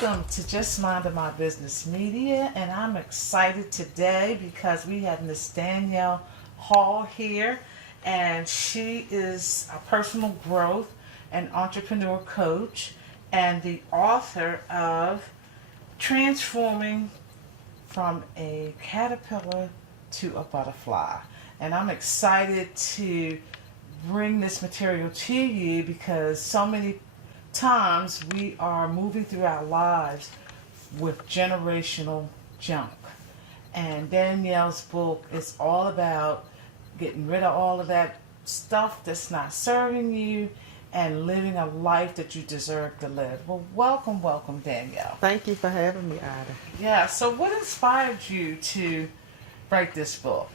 Welcome to Just Minding My Business Media, and I'm excited today because we have Miss Danielle Hall here, and she is a personal growth and entrepreneur coach and the author of Transforming from a Caterpillar to a Butterfly. And I'm excited to bring this material to you because so many times we are moving through our lives with generational junk. And Danielle's book is all about getting rid of all of that stuff that's not serving you and living a life that you deserve to live. Well, welcome, Danielle. Thank you for having me, Ida. Yeah, so what inspired you to write this book?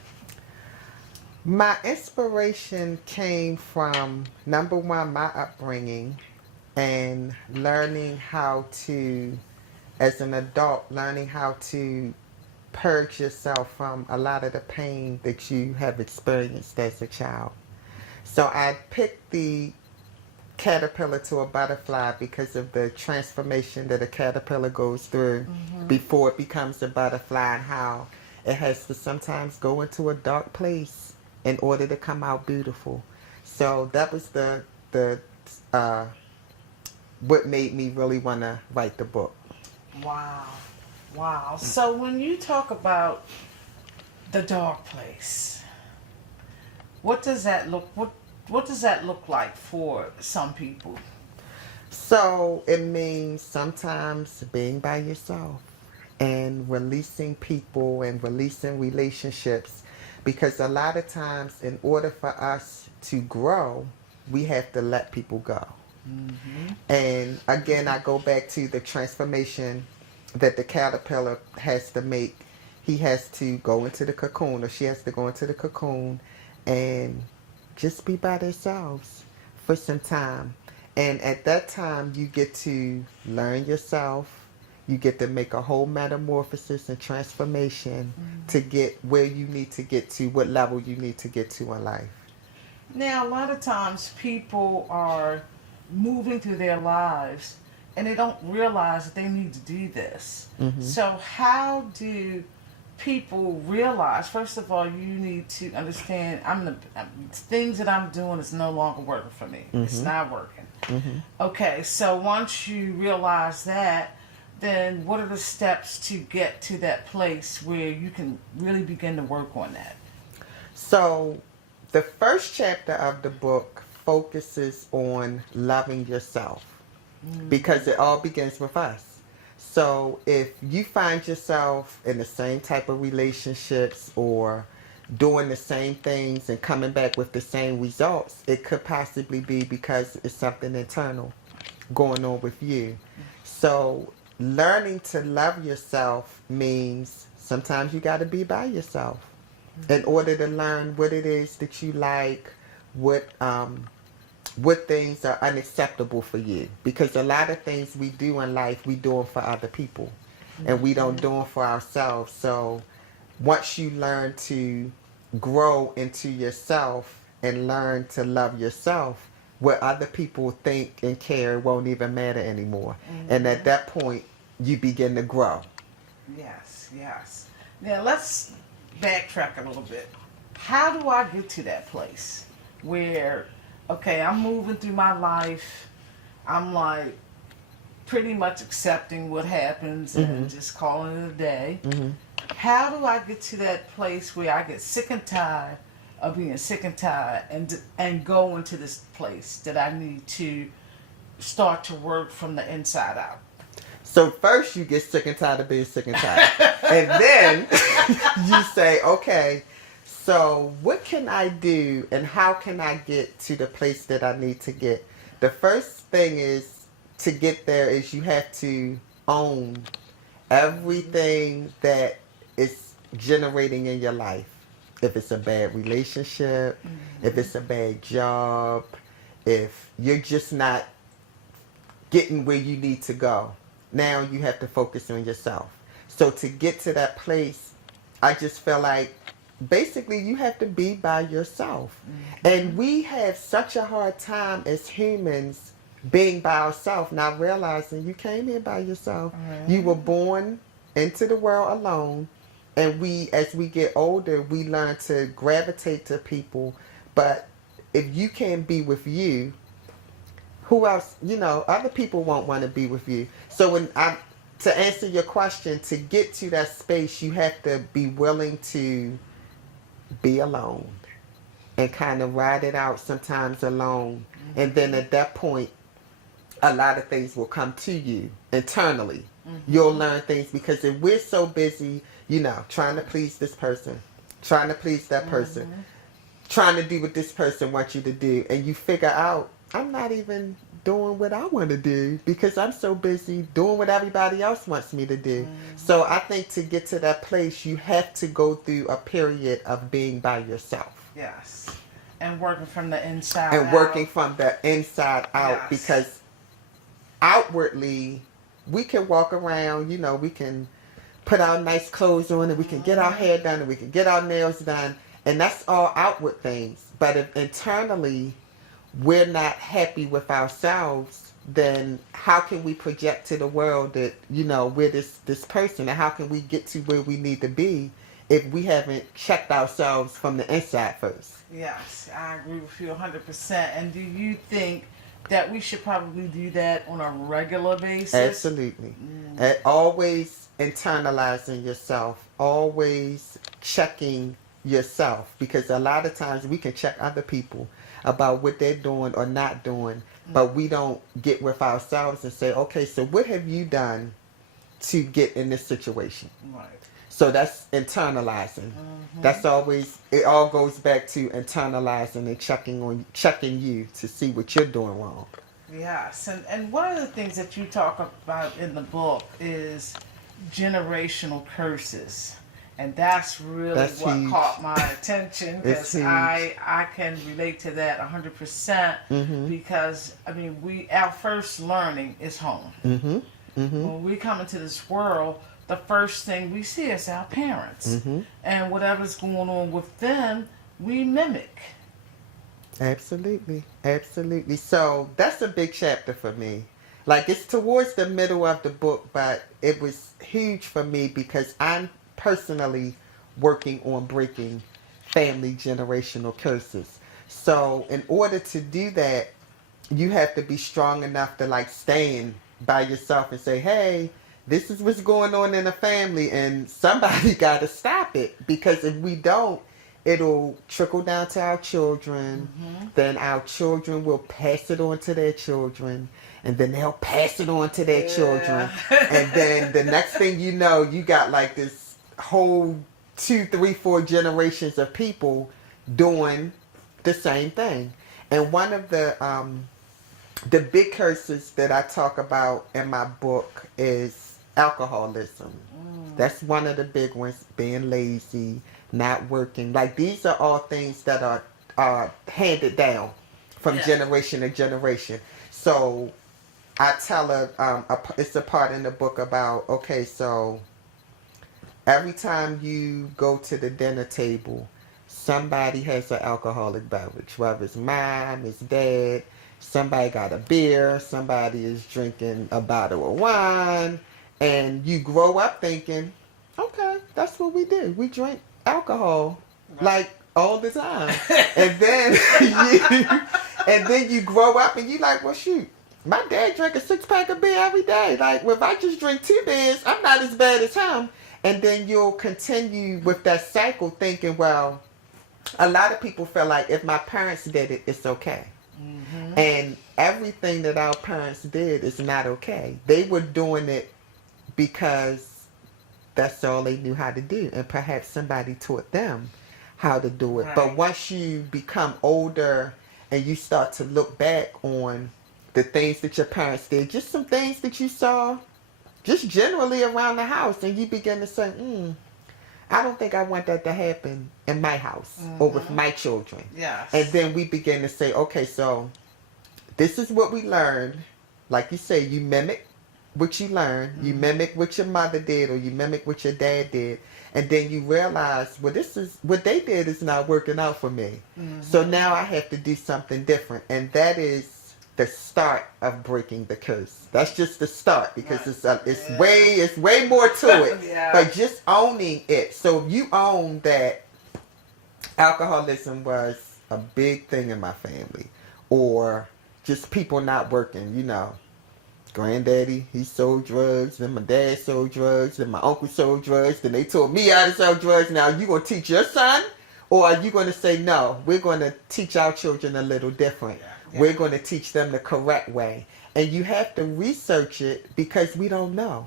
My inspiration came from, number one, my upbringing and learning how to, as an adult, learning how to purge yourself from a lot of the pain that you have experienced as a child. So I picked the caterpillar to a butterfly because of the transformation that a caterpillar goes through before it becomes a butterfly, and how it has to sometimes go into a dark place in order to come out beautiful. So that was the what made me really want to write the book. Wow. Wow. So when you talk about the dark place, what does that look like for some people? So it means sometimes being by yourself and releasing people and releasing relationships, because a lot of times in order for us to grow, we have to let people go. And again, I go back to the transformation that the caterpillar has to make. He has to go into the cocoon, or she has to go into the cocoon and just be by themselves for some time. And at that time, you get to learn yourself. You get to make a whole metamorphosis and transformation to get where you need to get to, what level you need to get to in life. Now, a lot of times people are moving through their lives and they don't realize that they need to do this. So how do people realize, first of all, you need to understand things that I'm doing is no longer working for me. It's not working. Okay, so once you realize that, then what are the steps to get to that place where you can really begin to work on that? So the first chapter of the book focuses on loving yourself, because it all begins with us. So if you find yourself in the same type of relationships or doing the same things and coming back with the same results, it could possibly be because it's something internal going on with you. So learning to love yourself means sometimes you got to be by yourself in order to learn what it is that you like, what things are unacceptable for you. Because a lot of things we do in life, we do them for other people, and we don't do them for ourselves. So once you learn to grow into yourself and learn to love yourself, what other people think and care won't even matter anymore. And at that point, you begin to grow. Yes, yes. Now let's backtrack a little bit. How do I get to that place where, okay, I'm moving through my life, I'm like pretty much accepting what happens and just calling it a day. How do I get to that place where I get sick and tired of being sick and tired and go into this place that I need to start to work from the inside out? So first you get sick and tired of being sick and tired. And then you say, okay, so what can I do and how can I get to the place that I need to get? The first thing is to get there is you have to own everything that is generating in your life. If it's a bad relationship, if it's a bad job, if you're just not getting where you need to go, now you have to focus on yourself. So to get to that place, I just feel like basically you have to be by yourself. And we have such a hard time as humans being by ourselves, not realizing you came here by yourself. You were born into the world alone. And we, as we get older, we learn to gravitate to people. But if you can't be with you, who else, other people won't want to be with you. So to answer your question, to get to that space, you have to be willing to be alone and kind of ride it out sometimes alone. And then at that point, a lot of things will come to you internally. You'll learn things because if we're so busy, trying to please this person, trying to please that person, trying to do what this person wants you to do, and you figure out, I'm not even doing what I want to do because I'm so busy doing what everybody else wants me to do. So I think to get to that place, you have to go through a period of being by yourself. Yes. And working from the inside and out. working from the inside out. Yes. Because outwardly, we can walk around, we can put our nice clothes on and we can get our hair done and we can get our nails done. And that's all outward things. But if internally we're not happy with ourselves, then how can we project to the world that, we're this person? And how can we get to where we need to be if we haven't checked ourselves from the inside first? Yes, I agree with you 100%. And do you think that we should probably do that on a regular basis? Absolutely. And always internalizing yourself, always checking yourself, because a lot of times we can check other people about what they're doing or not doing, but we don't get with ourselves and say, okay, so what have you done to get in this situation? Right. So that's internalizing. That's always, it all goes back to internalizing and checking you to see what you're doing wrong. Yes, and one of the things that you talk about in the book is generational curses. And that's really what huge. caught my attention, because I can relate to that 100%, because, our first learning is home. When we come into this world, the first thing we see is our parents. And whatever's going on with them, we mimic. Absolutely. Absolutely. So that's a big chapter for me. Like, it's towards the middle of the book, but it was huge for me because I'm personally working on breaking family generational curses. So in order to do that, you have to be strong enough to stand by yourself and say, hey, this is what's going on in the family and somebody got to stop it, because if we don't, it'll trickle down to our children. Then our children will pass it on to their children, and then they'll pass it on to their children. And then the next thing you know, you got this whole 2, 3, 4 generations of people doing the same thing. And one of the big curses that I talk about in my book is alcoholism. That's one of the big ones. Being lazy, not working. These are all things that are handed down from generation to generation. So I tell it's a part in the book about, okay, so every time you go to the dinner table, somebody has an alcoholic beverage, whether it's mom, it's dad, somebody got a beer, somebody is drinking a bottle of wine, and you grow up thinking, okay, that's what we do. We drink alcohol all the time. And then you grow up and you well, shoot, my dad drank a 6-pack of beer every day. If I just drink 2 beers, I'm not as bad as him. And then you'll continue with that cycle thinking, well, a lot of people feel like if my parents did it, it's okay. And everything that our parents did is not okay. They were doing it because that's all they knew how to do. And perhaps somebody taught them how to do it. Right. But once you become older and you start to look back on the things that your parents did, just some things that you saw just generally around the house, and you begin to say, I don't think I want that to happen in my house or with my children. Yes. And then we begin to say, okay, so this is what we learned. Like you say, you mimic what you learn. You mimic what your mother did or you mimic what your dad did. And then you realize, well, this is what they did is not working out for me. So now I have to do something different. And that is the start of breaking the curse. That's just the start, because Right. it's way more to it. Yeah. But just owning it. So if you own that alcoholism was a big thing in my family, or just people not working, granddaddy, he sold drugs, then my dad sold drugs, then my uncle sold drugs, then they told me how to sell drugs. Now you gonna teach your son, or are you gonna say, no, we're gonna teach our children a little different. Yeah. We're gonna teach them the correct way. And you have to research it, because we don't know.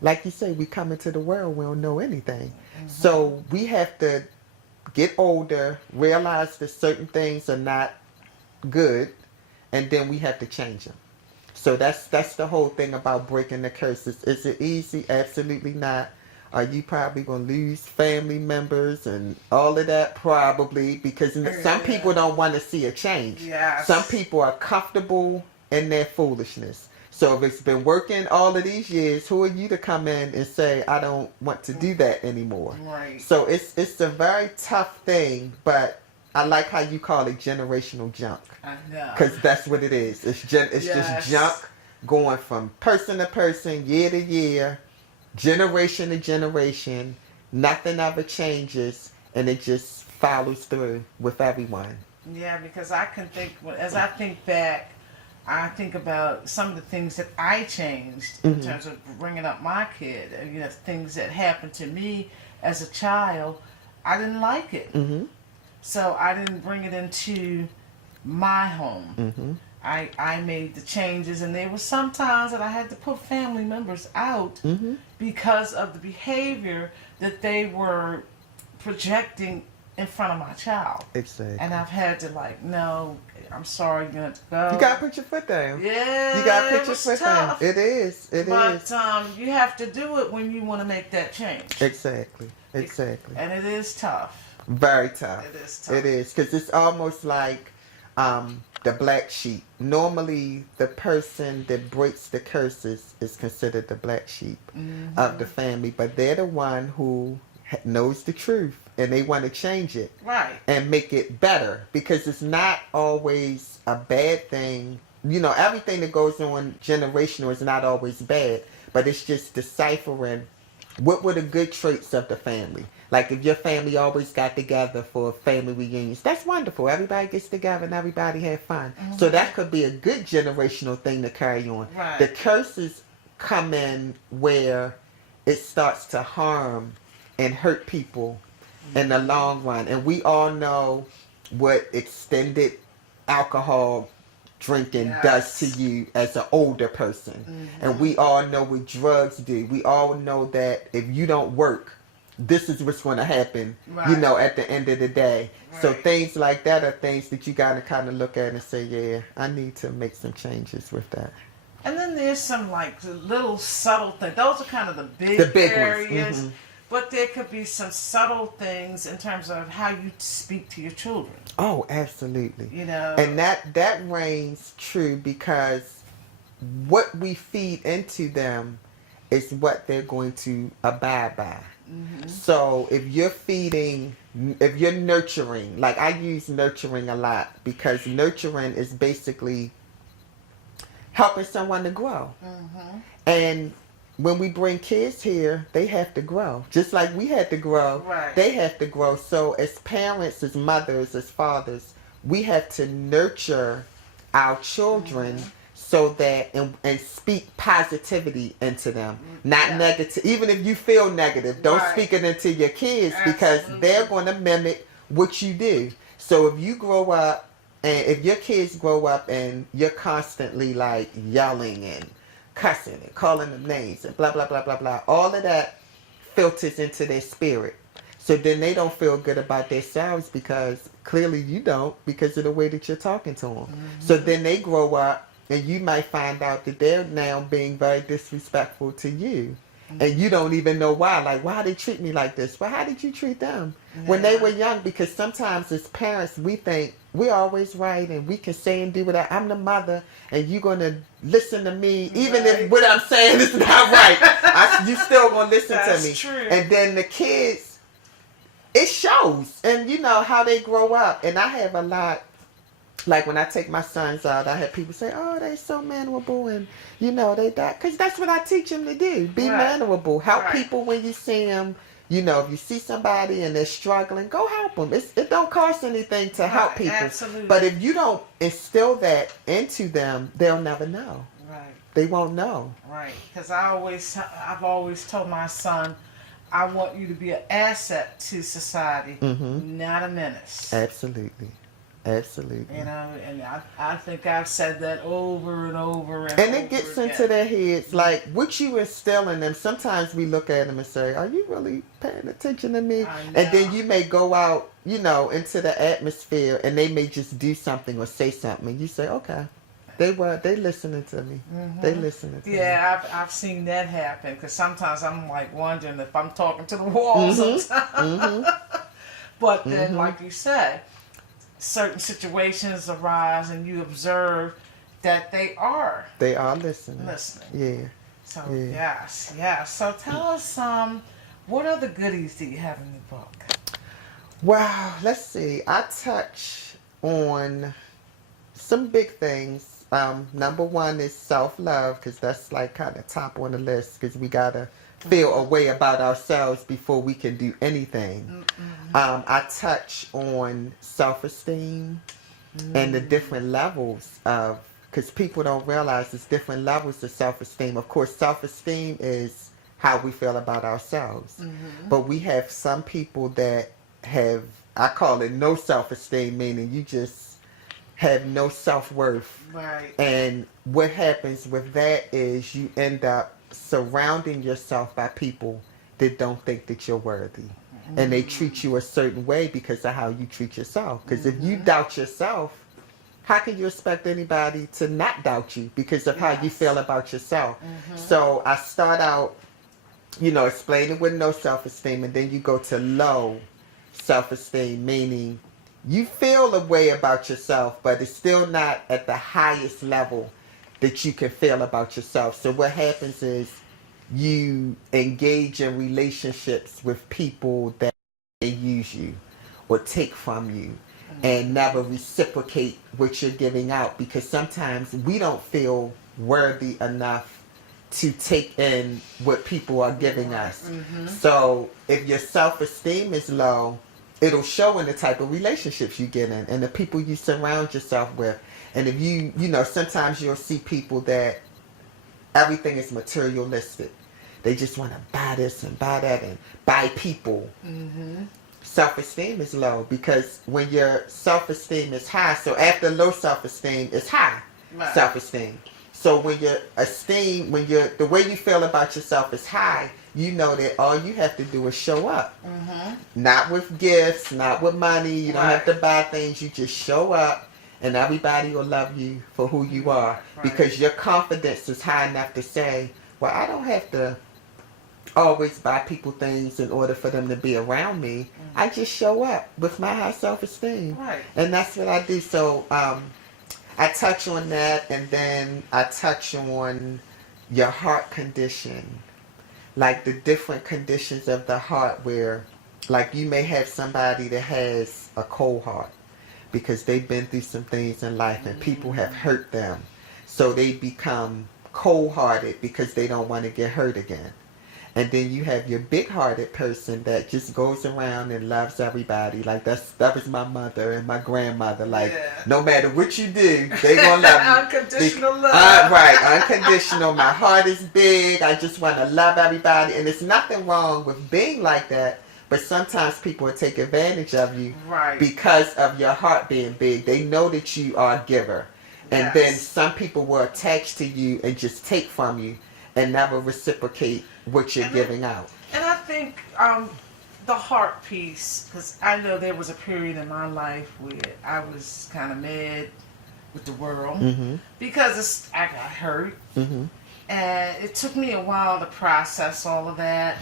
Like you say, we come into the world, we don't know anything. Mm-hmm. So we have to get older, realize that certain things are not good, and then we have to change them. So that's the whole thing about breaking the curses. Is it easy? Absolutely not. Are you probably going to lose family members and all of that? Probably, because some people don't want to see a change. Yes. Some people are comfortable in their foolishness. So if it's been working all of these years, who are you to come in and say, I don't want to do that anymore? Right. So it's a very tough thing, but I like how you call it generational junk. I know. Because that's what it is. It's just junk going from person to person, year to year, generation to generation. Nothing ever changes, and it just follows through with everyone. Yeah, because I can think, as I think back, I think about some of the things that I changed in terms of bringing up my kid. Things that happened to me as a child, I didn't like it. Mm-hmm. So I didn't bring it into my home. Mm-hmm. I made the changes, and there were some times that I had to put family members out because of the behavior that they were projecting in front of my child. Exactly. And I've had to no, I'm sorry, you're going to have to go. You got to put your foot down. Yeah, you got to put your foot tough. down. It is. But you have to do it when you want to make that change. Exactly. And it is tough. Very tough. It is tough. It is, because it's almost like the black sheep. Normally, the person that breaks the curses is considered the black sheep of the family, but they're the one who knows the truth, and they want to change it, right, and make it better, because it's not always a bad thing. Everything that goes on generational is not always bad, but it's just deciphering what were the good traits of the family. Like if your family always got together for family reunions, that's wonderful. Everybody gets together and everybody had fun. Mm-hmm. So that could be a good generational thing to carry on. Right. The curses come in where it starts to harm and hurt people in the long run. And we all know what extended alcohol drinking does to you as an older person. And we all know what drugs do. We all know that if you don't work, this is what's going to happen, at the end of the day. Right. So things like that are things that you got to kind of look at and say, yeah, I need to make some changes with that. And then there's some little subtle things. Those are kind of the big areas. Ones. But there could be some subtle things in terms of how you speak to your children. Oh, absolutely. And that reigns true, because what we feed into them is what they're going to abide by. Mm-hmm. So if you're nurturing, like I use nurturing a lot, because nurturing is basically helping someone to grow. Mm-hmm. And when we bring kids here, they have to grow. Just like we had to grow, they have to grow. So as parents, as mothers, as fathers, we have to nurture our children so that, and speak positivity into them, not negative. Even if you feel negative, don't speak it into your kids, because they're going to mimic what you do. So if you grow up, and if your kids grow up and you're constantly yelling and cussing and calling them names and blah, blah, blah, blah, blah, all of that filters into their spirit. So then they don't feel good about themselves, because clearly you don't, because of the way that you're talking to them. Mm-hmm. So then they grow up, and you might find out that they're now being very disrespectful to you. Mm-hmm. And you don't even know why. Why they treat me like this? Well, how did you treat them when they were young? Because sometimes as parents, we think we're always right, and we can say and do what I'm the mother, and you're going to listen to me, even if what I'm saying is not right. You still going to listen to me. That's true. And then the kids, it shows. And how they grow up. And I have a lot Like when I take my sons out, I have people say, "Oh, they so mannerable," and they that because that's what I teach them to do: be Right. mannerable, help Right. people when you see them. If you see somebody and they're struggling, go help them. It don't cost anything to help Right. people. But Absolutely. if you don't instill that into them, they'll never know. Right. They won't know. Right. Because I've always told my son, I want you to be an asset to society, Mm-hmm. not a menace. Absolutely. Absolutely. And I think I've said that over and over and And over it gets again. into their heads, like what you instill in them. Sometimes we look at them and say, "Are you really paying attention to me?" I And then know. you may go out, into the atmosphere, and they may just do something or say something, and you say, "Okay, they listening to me. They listening to me." Yeah, I've seen that happen because sometimes I'm like wondering if I'm talking to the wall Mm-hmm. sometimes. Mm-hmm. But then, Mm-hmm. like you said, certain situations arise and you observe that they are They are listening. listening. Yeah. So Yeah. yes, yes. So tell us, what other goodies do you have in the book? Wow. Let's see. I touch on some big things. Number one is self love because that's like kind of top on the list because we gotta feel a way about ourselves before we can do anything. I touch on self esteem and the different levels of because people don't realize there's different levels of self esteem. Of course, self esteem is how we feel about ourselves, but we have some people that have I call it no self esteem, meaning you just have no self-worth. Right. And what happens with that is you end up surrounding yourself by people that don't think that you're worthy. And they treat you a certain way because of how you treat yourself. Because if you doubt yourself, how can you expect anybody to not doubt you because of how you Yes. feel about yourself? So I start out, explaining with no self-esteem, and then you go to low self-esteem, meaning you feel a way about yourself, but it's still not at the highest level that you can feel about yourself. So what happens is you engage in relationships with people that use you or take from you and never reciprocate what you're giving out because sometimes we don't feel worthy enough to take in what people are giving us. So if your self-esteem is low, it'll show in the type of relationships you get in and the people you surround yourself with. And if sometimes you'll see people that everything is materialistic. They just want to buy this and buy that and buy people. Self-esteem is low because when your self-esteem is high, so after low self-esteem is high Right. self-esteem. So when your esteem, the way you feel about yourself is high, you know that all you have to do is show up. Not with gifts, not with money. You don't have to buy things. You just show up and everybody will love you for who you are because your confidence is high enough to say, well, I don't have to always buy people things in order for them to be around me. I just show up with my high self-esteem. Right. And that's what I do. So I touch on that, and then I touch on your heart condition, like the different conditions of the heart where, like you may have somebody that has a cold heart because they've been through some things in life and people have hurt them. So they become cold-hearted because they don't want to get hurt again. And then you have your big-hearted person that just goes around and loves everybody. Like that was my mother and my grandmother. Like no matter what you do, they gonna love you. Unconditional love. Right, unconditional. My heart is big. I just want to love everybody, and there's nothing wrong with being like that. But sometimes people will take advantage of you because of your heart being big. They know that you are a giver, and then some people will attach to you and just take from you and never reciprocate what you're giving out. And I think the heart piece, because I know there was a period in my life where I was kind of mad with the world because I got hurt. And it took me a while to process all of that.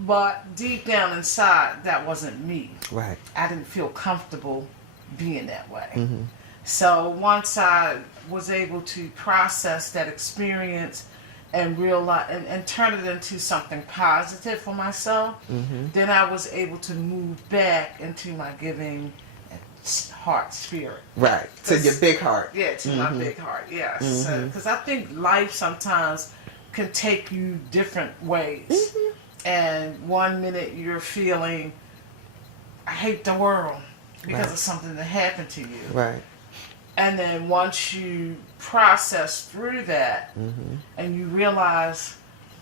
But deep down inside, that wasn't me. Right. I didn't feel comfortable being that way. So once I was able to process that experience and realize and turn it into something positive for myself, then I was able to move back into my giving heart, spirit. Right. To your big heart. Yeah, to my big heart. Yes. Because I think life sometimes can take you different ways. And one minute you're feeling, I hate the world because of something that happened to you. Right. And then once you process through that and you realize,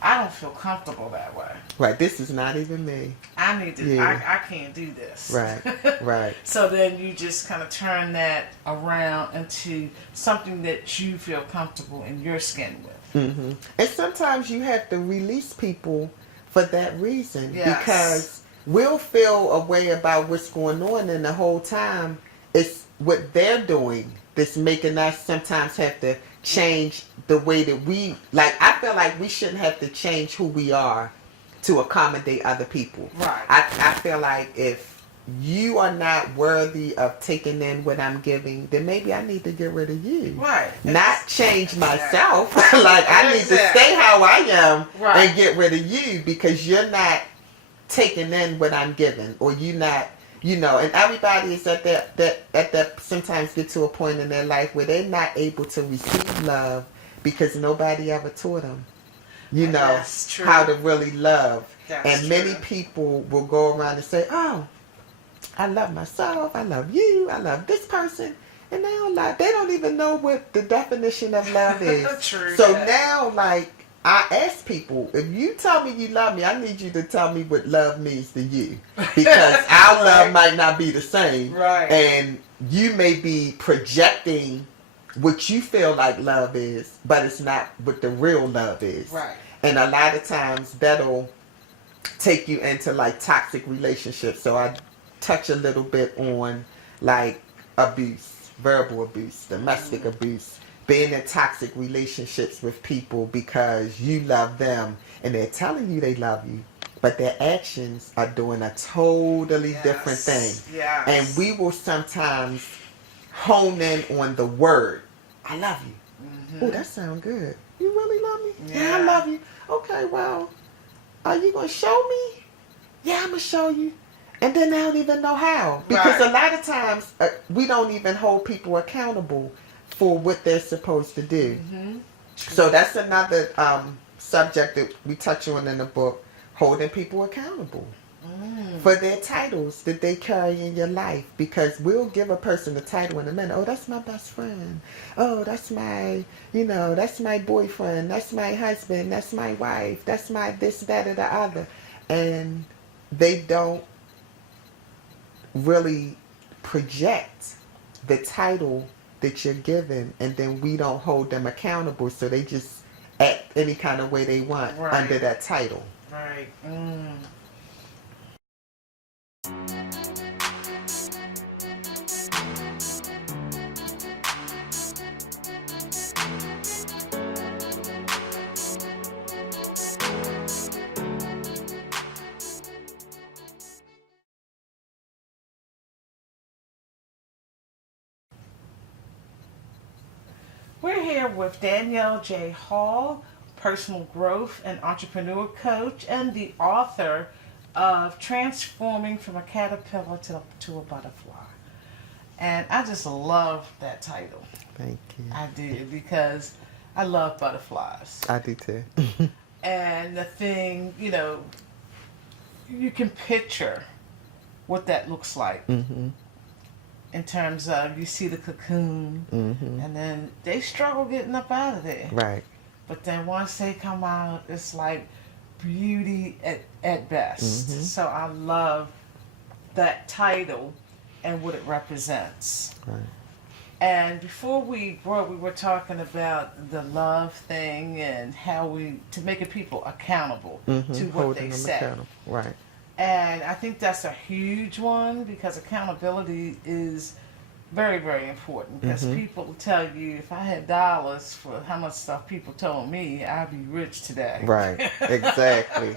I don't feel comfortable that way. Right. This is not even me. I need to, I can't do this. Right. Right. So then you just kind of turn that around into something that you feel comfortable in your skin with. And sometimes you have to release people for that reason. Yes. Because we'll feel a way about what's going on, and the whole time it's what they're doing that's making us sometimes have to change the way that we, like, I feel like we shouldn't have to change who we are to accommodate other people. Right. I feel like if you are not worthy of taking in what I'm giving, then maybe I need to get rid of you. Right. Not change myself. Like, I need to stay how I am and get rid of you because you're not taking in what I'm giving, or you not, you know. And everybody is at that sometimes get to a point in their life where they're not able to receive love because nobody ever taught them, you know, how to really love. And many people will go around and say, oh, I love myself, I love you, I love this person, and they don't even know what the definition of love is. So now, like, I ask people, if you tell me you love me, I need you to tell me what love means to you, because our love might not be the same, and you may be projecting what you feel like love is, but it's not what the real love is. And a lot of times that'll take you into like toxic relationships. So I touch a little bit on like abuse, verbal abuse, domestic abuse, being in toxic relationships with people because you love them and they're telling you they love you, but their actions are doing a totally different thing. And we will sometimes hone in on the word, I love you. Oh, that sounds good. You really love me? Yeah, I love you. Okay, well, are you going to show me? Yeah, I'm going to show you. And then they don't even know how. Because a lot of times we don't even hold people accountable for what they're supposed to do. So that's another subject that we touch on in the book, holding people accountable for their titles that they carry in your life. Because we'll give a person a title in a minute. Oh, that's my best friend. Oh, that's my, you know, that's my boyfriend. That's my husband. That's my wife. That's my this, that, or the other. And they don't really project the title that you're given, and then we don't hold them accountable, so they just act any kind of way they want under that title. We're here with Danielle J. Hall, personal growth and entrepreneur coach, and the author of Transforming from a Caterpillar to a Butterfly. And I just love that title. Thank you. I did, because I love butterflies. I do too. And the thing, you know, you can picture what that looks like. In terms of, you see the cocoon, and then they struggle getting up out of there. But then once they come out, it's like beauty at best. So I love that title and what it represents. And before we were talking about the love thing and how to making people accountable to what Holding they them say. accountable. And I think that's a huge one, because accountability is very, very important. Because people will tell you, if I had dollars for how much stuff people told me, I'd be rich today. Exactly.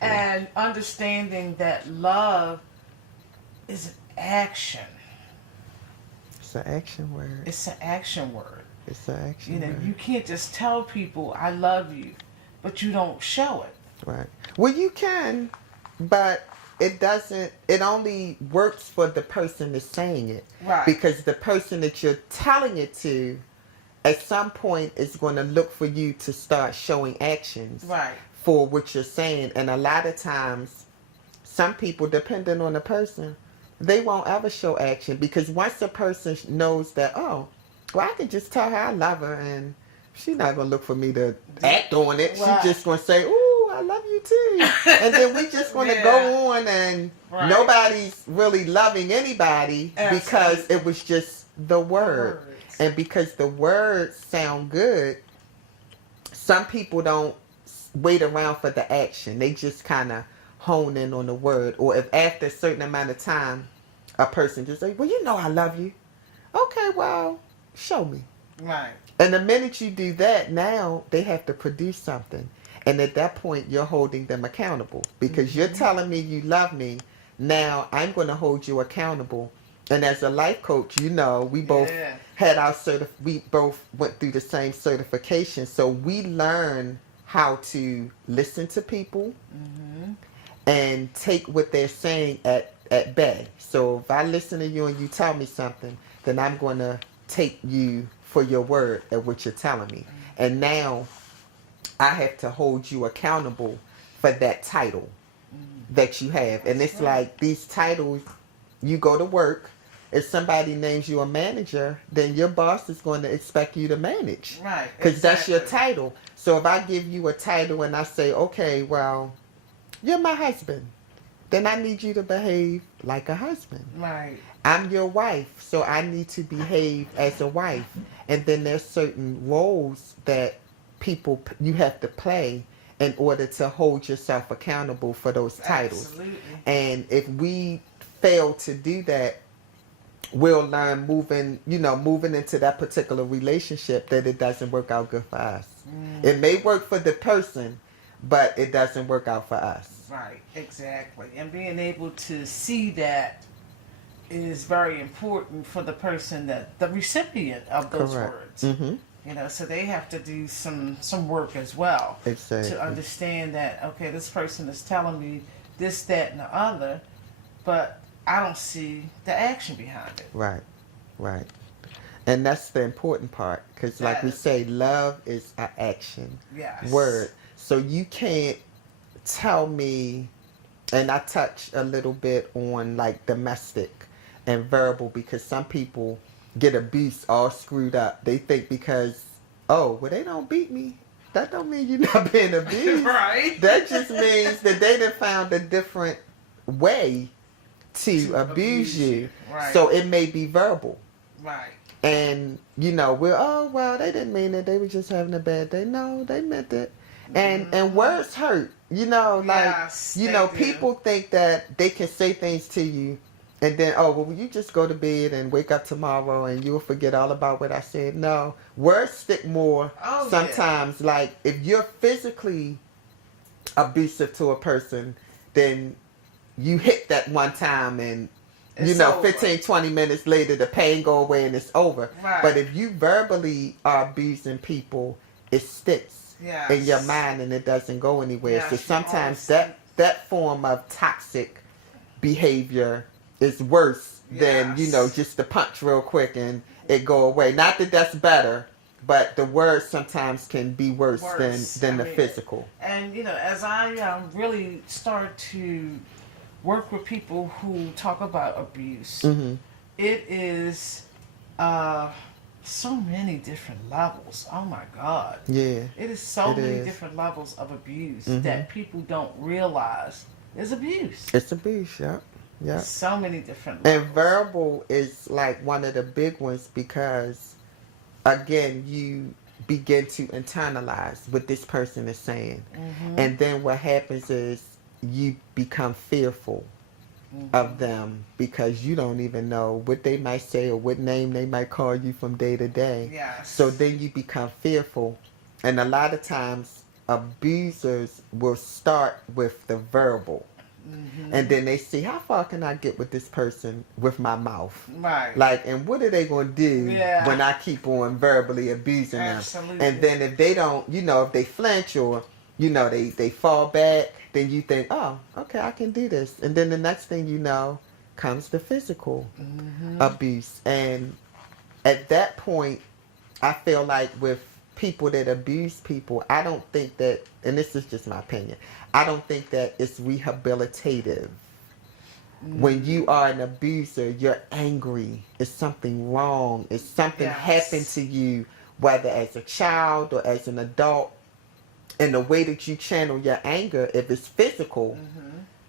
And understanding that love is an action. It's an action word. It's an action word. It's an action word. word. You can't just tell people, I love you, but you don't show it. Well, you can, but it only works for the person that's saying it. Right. Because the person that you're telling it to at some point is going to look for you to start showing actions Right. for what you're saying. And a lot of times, some people, depending on the person, they won't ever show action, because once a person knows that, oh, well, I can just tell her I love her and she's not going to look for me to act on it. Right. She's just going to say, ooh, I love you too. And then we just going to Yeah. go on, and Right. nobody's really loving anybody because Absolutely. it was just the word. Words. And because the words sound good, some people don't wait around for the action. They just kind of hone in on the word. Or if after a certain amount of time, a person just say, well, you know I love you. Okay, well, show me. Right. And the minute you do that, now they have to produce something. And at that point, you're holding them accountable. Because you're telling me you love me. Now I'm going to hold you accountable. And as a life coach, you know, we both Yeah. had our we both went through the same certification. So we learn how to listen to people and take what they're saying at bay. So if I listen to you and you tell me something, then I'm going to take you for your word at what you're telling me. And now I have to hold you accountable for that title that you have. And it's like these titles, you go to work. If somebody names you a manager, then your boss is going to expect you to manage. Right. Because that's your Exactly. title. So if I give you a title and I say, okay, well, you're my husband, then I need you to behave like a husband. Right. I'm your wife, so I need to behave as a wife. And then there's certain roles that you have to play in order to hold yourself accountable for those titles. Absolutely. And if we fail to do that, we'll learn moving into that particular relationship that it doesn't work out good for us. It may work for the person, but it doesn't work out for us. Right. Exactly. And being able to see that is very important for the person, that the recipient of those Correct. words. Mm-hmm. You know, so they have to do some work as well Exactly. to understand that, okay, this person is telling me this, that, and the other, but I don't see the action behind it. Right. Right. And that's the important part, because like we say, love is an action Yes. word. So you can't tell me, and I touch a little bit on like domestic and verbal, because some people get abuse all screwed up. They think because, oh, well, they don't beat me, that don't mean you're not being abused. Right. That just means that they done found a different way to abuse you. Right. So it may be verbal. Right. And, you know, well, they didn't mean it. They were just having a bad day. No, they meant it. And words hurt. You know, like, Yes, you they know, do. people think that they can say things to you and then, oh, well, you just go to bed and wake up tomorrow and you'll forget all about what I said. No, words stick more Oh, sometimes. Like, if you're physically abusive to a person, then you hit that one time and It's you know, over. 15, 20 minutes later, the pain go away and it's over. Right. But if you verbally are abusing people, it sticks Yes. in your mind and it doesn't go anywhere. Yes, So you sometimes always that form of toxic behavior is worse than, Yes. you know, just to punch real quick and it go away. Not that that's better, but the words sometimes can be worse Worse. than I the mean, physical. And, you know, as I really start to work with people who talk about abuse, Mm-hmm. it is so many different levels. Oh my God. Yeah. It is so It many is. different levels of abuse Mhm. that people don't realize is abuse. It's abuse, yeah. Yeah. So many different And levels. verbal is like one of the big ones because, again, you begin to internalize what this person is saying. Mhm. And then what happens is you become fearful of them because you don't even know what they might say or what name they might call you from day to day. Yes. So then you become fearful. And a lot of times abusers will start with the verbal. And then they see, how far can I get with this person with my mouth? Right. Like, and what are they going to do Yeah. when I keep on verbally abusing Absolutely. them? And then if they don't, you know, if they flinch or they fall back. Then you think, oh, okay, I can do this. And then the next thing you know comes the physical abuse. And at that point, I feel like with people that abuse people, I don't think that, and this is just my opinion, I don't think that it's rehabilitative. When you are an abuser, you're angry. It's something wrong. It's something happened to you, whether as a child or as an adult. And the way that you channel your anger, if it's physical,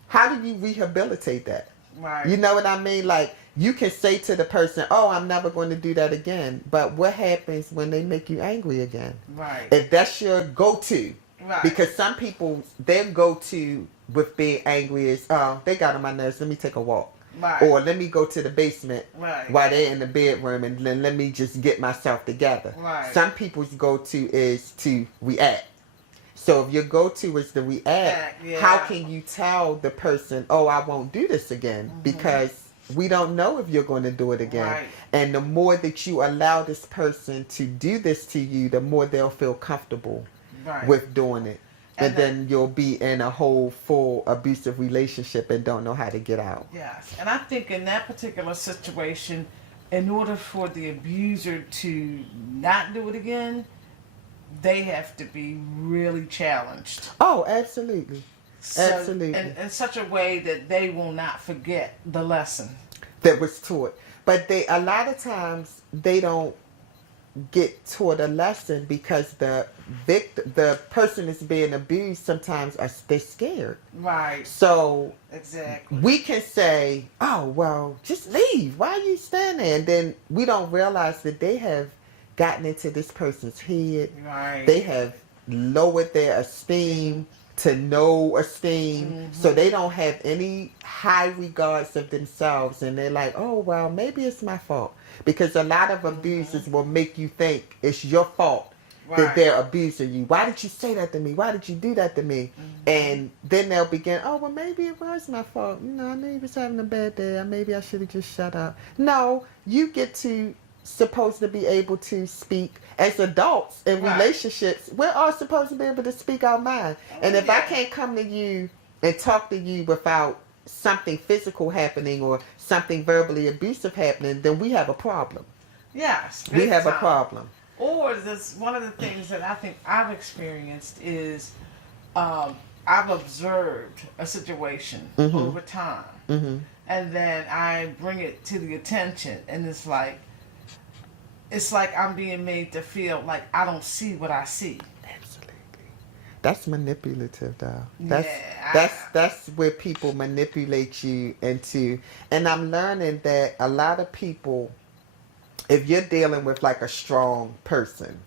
how do you rehabilitate that? Right. You know what I mean? Like, you can say to the person, oh, I'm never going to do that again. But what happens when they make you angry again? Right. If that's your go-to. Right. Because some people, their go-to with being angry is, oh, they got on my nerves, let me take a walk. Right. Or let me go to the basement Right. while they're in the bedroom and then let me just get myself together. Right. Some people's go-to is to react. So if your go-to is to react, how can you tell the person, oh, I won't do this again? Because we don't know if you're going to do it again. Right. And the more that you allow this person to do this to you, the more they'll feel comfortable with doing it. And then you'll be in a whole full abusive relationship and don't know how to get out. Yes. And I think in that particular situation, in order for the abuser to not do it again, they have to be really challenged. Oh, absolutely. Absolutely. In such a way that they will not forget the lesson that was taught. But a lot of times they don't get taught a lesson because the person that's being abused sometimes they're scared. Right. So exactly, we can say, oh, well, just leave. Why are you standing there? And then we don't realize that they have gotten into this person's head. Right. They have lowered their esteem to no esteem. So they don't have any high regards of themselves. And they're like, oh, well, maybe it's my fault. Because a lot of abusers will make you think it's your fault that they're abusing you. Why did you say that to me? Why did you do that to me? And then they'll begin, oh, well, maybe it was my fault. I knew he was having a bad day. Maybe I should have just shut up. No, you get to supposed to be able to speak as adults in relationships. We're all supposed to be able to speak our mind. And if I can't come to you and talk to you without something physical happening or something verbally abusive happening, then we have a problem. Yes. We have a problem. Or this, one of the things that I think I've experienced is I've observed a situation over time. And then I bring it to the attention, and it's like I'm being made to feel like I don't see what I see. Absolutely. That's manipulative, though. That's where people manipulate you into. And I'm learning that a lot of people, if you're dealing with like a strong person,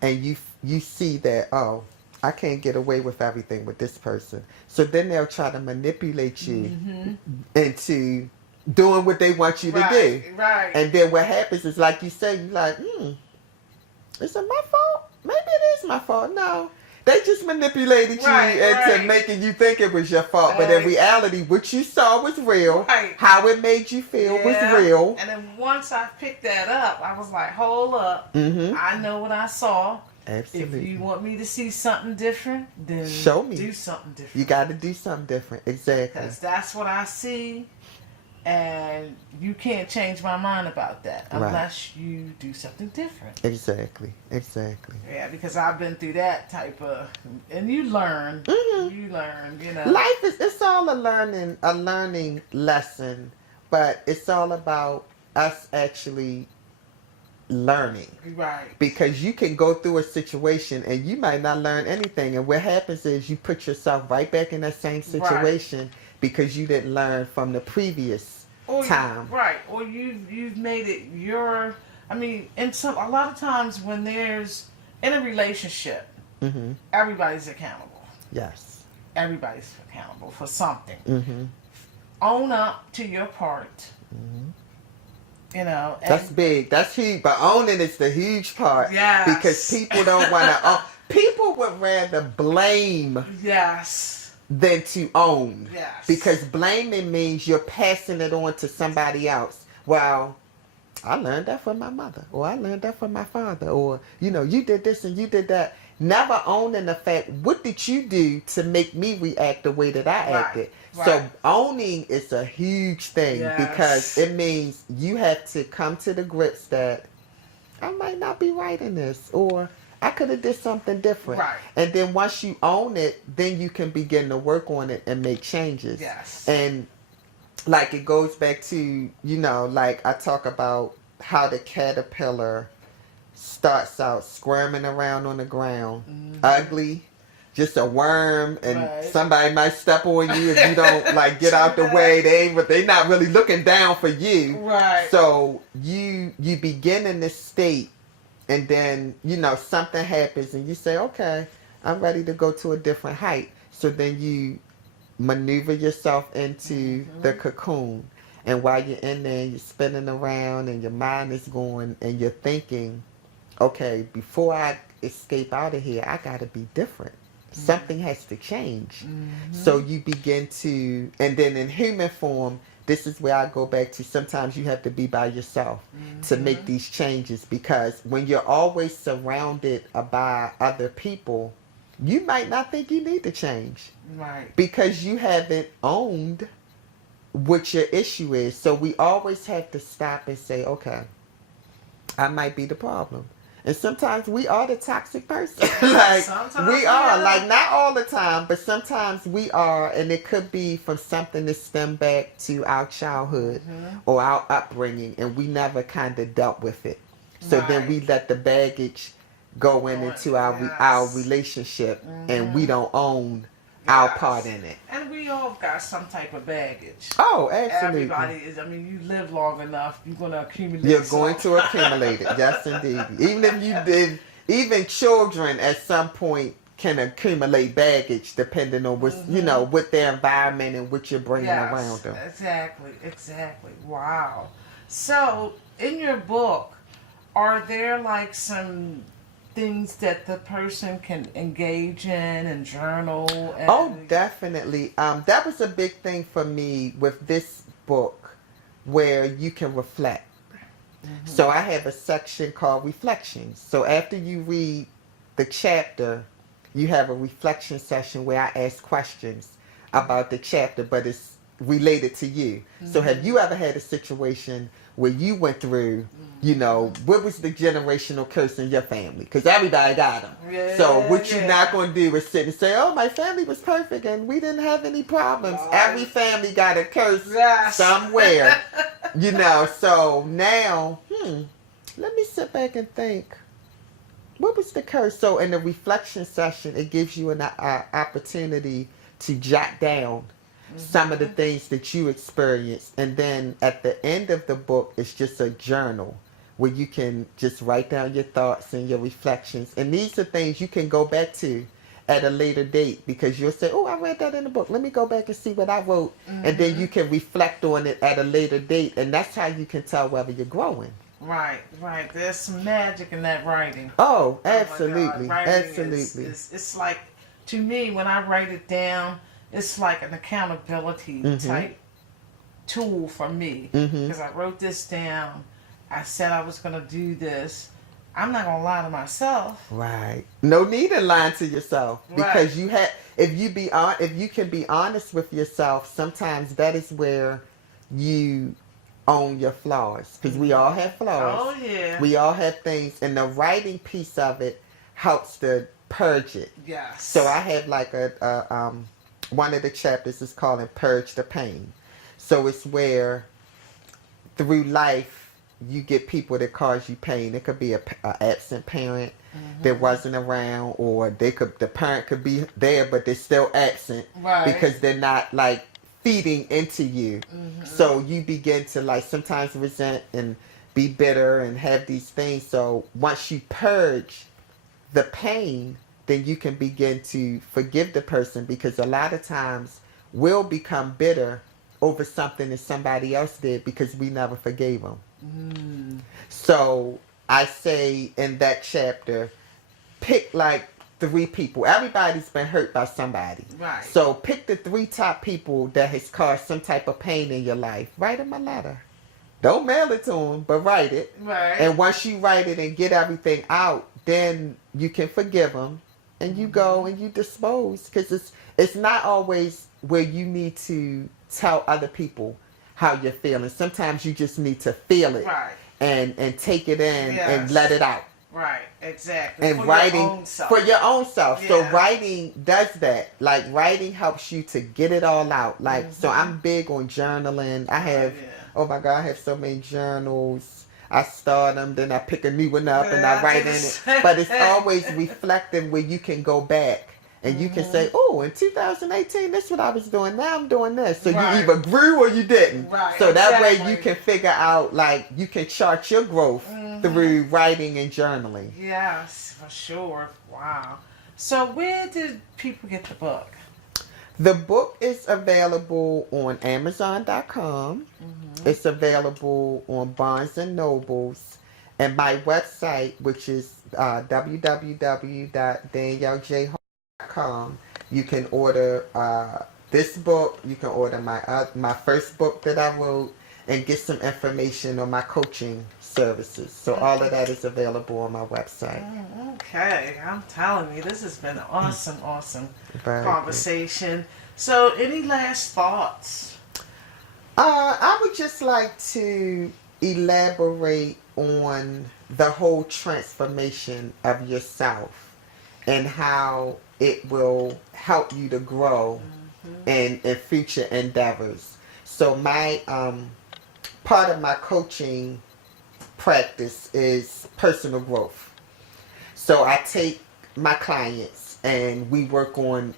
and you see that, oh, I can't get away with everything with this person, so then they'll try to manipulate you into doing what they want you to do. Right. And then what happens is, like you say, you're like, is it my fault? Maybe it is my fault. No. They just manipulated you into making you think it was your fault. But in reality, what you saw was real. Right. How it made you feel was real. And then once I picked that up, I was like, hold up. I know what I saw. Absolutely. If you want me to see something different, then show me. Do something different. You got to do something different. Exactly. Because that's what I see. And you can't change my mind about that unless you do something different. Exactly. Yeah, because I've been through that type of, and you learn. You learn, Life it's all a learning lesson, but it's all about us actually learning. Right. Because you can go through a situation and you might not learn anything, and what happens is you put yourself right back in that same situation. Because you didn't learn from the previous time. Or you've made it your, I mean, a lot of times when there's, in a relationship, everybody's accountable. Yes. Everybody's accountable for something. Own up to your part. And that's big. That's huge. But owning is the huge part. Yes. Because people don't want to own. People would rather blame. Yes. Than to own. Yes. Because blaming means you're passing it on to somebody else. Well, I learned that from my mother, or I learned that from my father, or you did this and you did that. never owning the fact, what did you do to make me react the way that I Right. acted? Right. So owning is a huge thing because Yes. it means you have to come to the grips that I might not be right in this, or I could have did something different. Right. And then once you own it, then you can begin to work on it and make changes. Yes. And like it goes back to, like I talk about how the caterpillar starts out squirming around on the ground, ugly, just a worm, and Right. somebody might step on you if you don't like get out the way. They not really looking down for you. Right. So you begin in this state, and then something happens, and you say, okay, I'm ready to go to a different height. So then you maneuver yourself into the cocoon, and while you're in there, you're spinning around, and your mind is going, and you're thinking, okay, before I escape out of here, I got to be different. Something has to change. So you begin to, and then in human form, this is where I go back to, sometimes you have to be by yourself to make these changes, because when you're always surrounded by other people, you might not think you need to change. Right. Because you haven't owned what your issue is. So we always have to stop and say, okay, I might be the problem. And sometimes we are the toxic person. Like Sometimes we we are. are. Like not all the time, but sometimes we are, and it could be from something that stem back to our childhood or our upbringing, and we never kind of dealt with it. So then we let the baggage go into our relationship, and we don't own our part in it. And we all got some type of baggage. Oh, absolutely. Everybody is. I mean, you live long enough, you're going to accumulate. You're going to accumulate it. Yes, indeed. Even if you did, even children at some point can accumulate baggage depending on what what their environment and what you're bringing around them. Exactly. Wow. So, in your book, are there like some things that the person can engage in and journal? And Oh, definitely. That was a big thing for me with this book, where you can reflect. So I have a section called Reflections. So after you read the chapter, you have a reflection session where I ask questions about the chapter, but it's related to you. So have you ever had a situation where you went through, what was the generational curse in your family? Because everybody got them. Yeah, So what you're not going to do is sit and say, oh, my family was perfect and we didn't have any problems. Every family got a curse somewhere, So now, let me sit back and think. What was the curse? So in the reflection session, it gives you an opportunity to jot down some of the things that you experienced. And then at the end of the book, it's just a journal where you can just write down your thoughts and your reflections. And these are things you can go back to at a later date, because you'll say, oh, I read that in the book. Let me go back and see what I wrote. And then you can reflect on it at a later date. And that's how you can tell whether you're growing. Right. There's some magic in that writing. Oh, my absolutely. God. Writing Absolutely. It's like, to me, when I write it down, it's like an accountability type tool for me. Because I wrote this down. I said I was going to do this. I'm not going to lie to myself. Right. No need in lying to yourself, because if you can be honest with yourself, sometimes that is where you own your flaws, because we all have flaws. Oh, yeah. We all have things, and the writing piece of it helps to purge it. Yes. So I have like one of the chapters is called Purge the Pain. So it's where through life you get people that cause you pain. It could be a absent parent that wasn't around, or the parent could be there but they're still absent because they're not like feeding into you. So you begin to like sometimes resent and be bitter and have these things. So once you purge the pain, then you can begin to forgive the person, because a lot of times we'll become bitter over something that somebody else did because we never forgave them. So I say in that chapter, pick like 3 people. Everybody's been hurt by somebody. Right. So pick the 3 top people that has caused some type of pain in your life. Write them a letter. Don't mail it to them, but write it. Right. And once you write it and get everything out, then you can forgive them. and you go and you dispose, because it's not always where you need to tell other people how you're feeling. Sometimes you just need to feel it, Right. and take it in and let Yes. it out. Right. Exactly. And For writing your own self. for your own self. So Yeah. writing does that. Like writing helps you to get it all out. Like so I'm big on journaling. I have yeah. oh my God, I have so many journals. I start them, then I pick a new one up and Yeah, I write in it. But it's always reflecting where you can go back and you can say, oh, in 2018, this is what I was doing. Now I'm doing this. So Right. you either grew or you didn't. Right, So that way exactly. you can figure out, like, you can chart your growth through writing and journaling. Yes, for sure. Wow. So where did people get the book? The book is available on Amazon.com. It's available on Barnes and Nobles. And my website, which is www.daniellejhall.com, you can order this book. You can order my first book that I wrote and get some information on my coaching services. So all of that is available on my website. Okay, I'm telling you, this has been an awesome, awesome Very conversation. So, any last thoughts? I would just like to elaborate on the whole transformation of yourself and how it will help you to grow in future endeavors. So my part of my coaching practice is personal growth. So I take my clients and we work on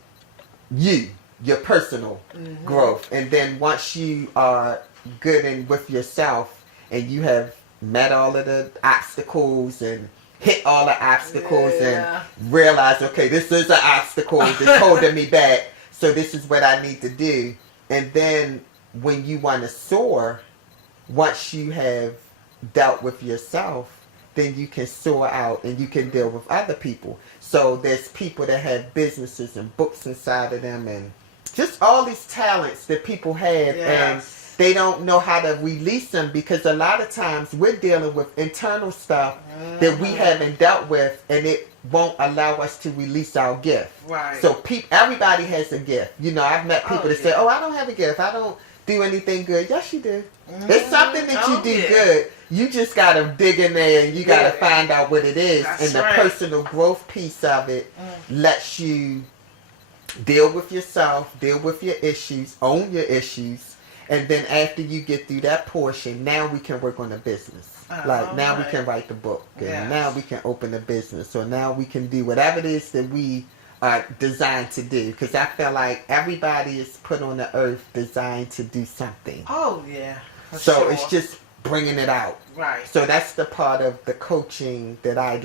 your personal growth. And then once you are good and with yourself and you have met all of the obstacles and hit all the obstacles and realize, okay, this is an obstacle that's holding me back. So this is what I need to do. And then when you want to soar, once you have dealt with yourself, then you can soar out and you can deal with other people. So there's people that have businesses and books inside of them and just all these talents that people have and they don't know how to release them because a lot of times we're dealing with internal stuff that we haven't dealt with and it won't allow us to release our gift. Right. So everybody has a gift. You know, I've met people that say, oh, I don't have a gift. I don't do anything good. Yes, you do. It's something that you do good. You just got to dig in there and you got to find out what it is. That's and the right. personal growth piece of it lets you deal with yourself, deal with your issues, own your issues. And then after you get through that portion, now we can work on the business. Like now we can write the book. And now we can open a business. Or now we can do whatever it is that we are designed to do. Because I feel like everybody is put on the earth designed to do something. Oh, yeah. So it's just bringing it out. Right. So that's the part of the coaching that I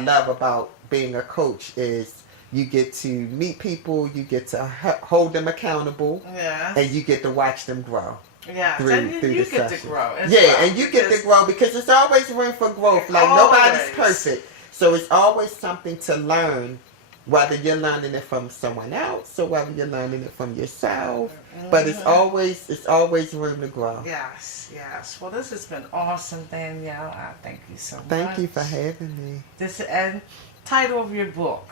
love about being a coach is you get to meet people, you get to hold them accountable, and you get to watch them grow. Yeah, through and you the get session. to grow. And you get to grow because there's always room for growth. Like nobody's perfect. So it's always something to learn, whether you're learning it from someone else or whether you're learning it from yourself. But it's always room to grow. Yes, yes. Well, this has been awesome, Danielle. I thank you so much. Thank you for having me. This and title of your book.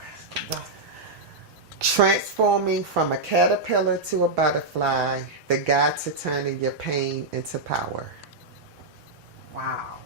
Transforming from a caterpillar to a butterfly, the guide to turning your pain into power. Wow.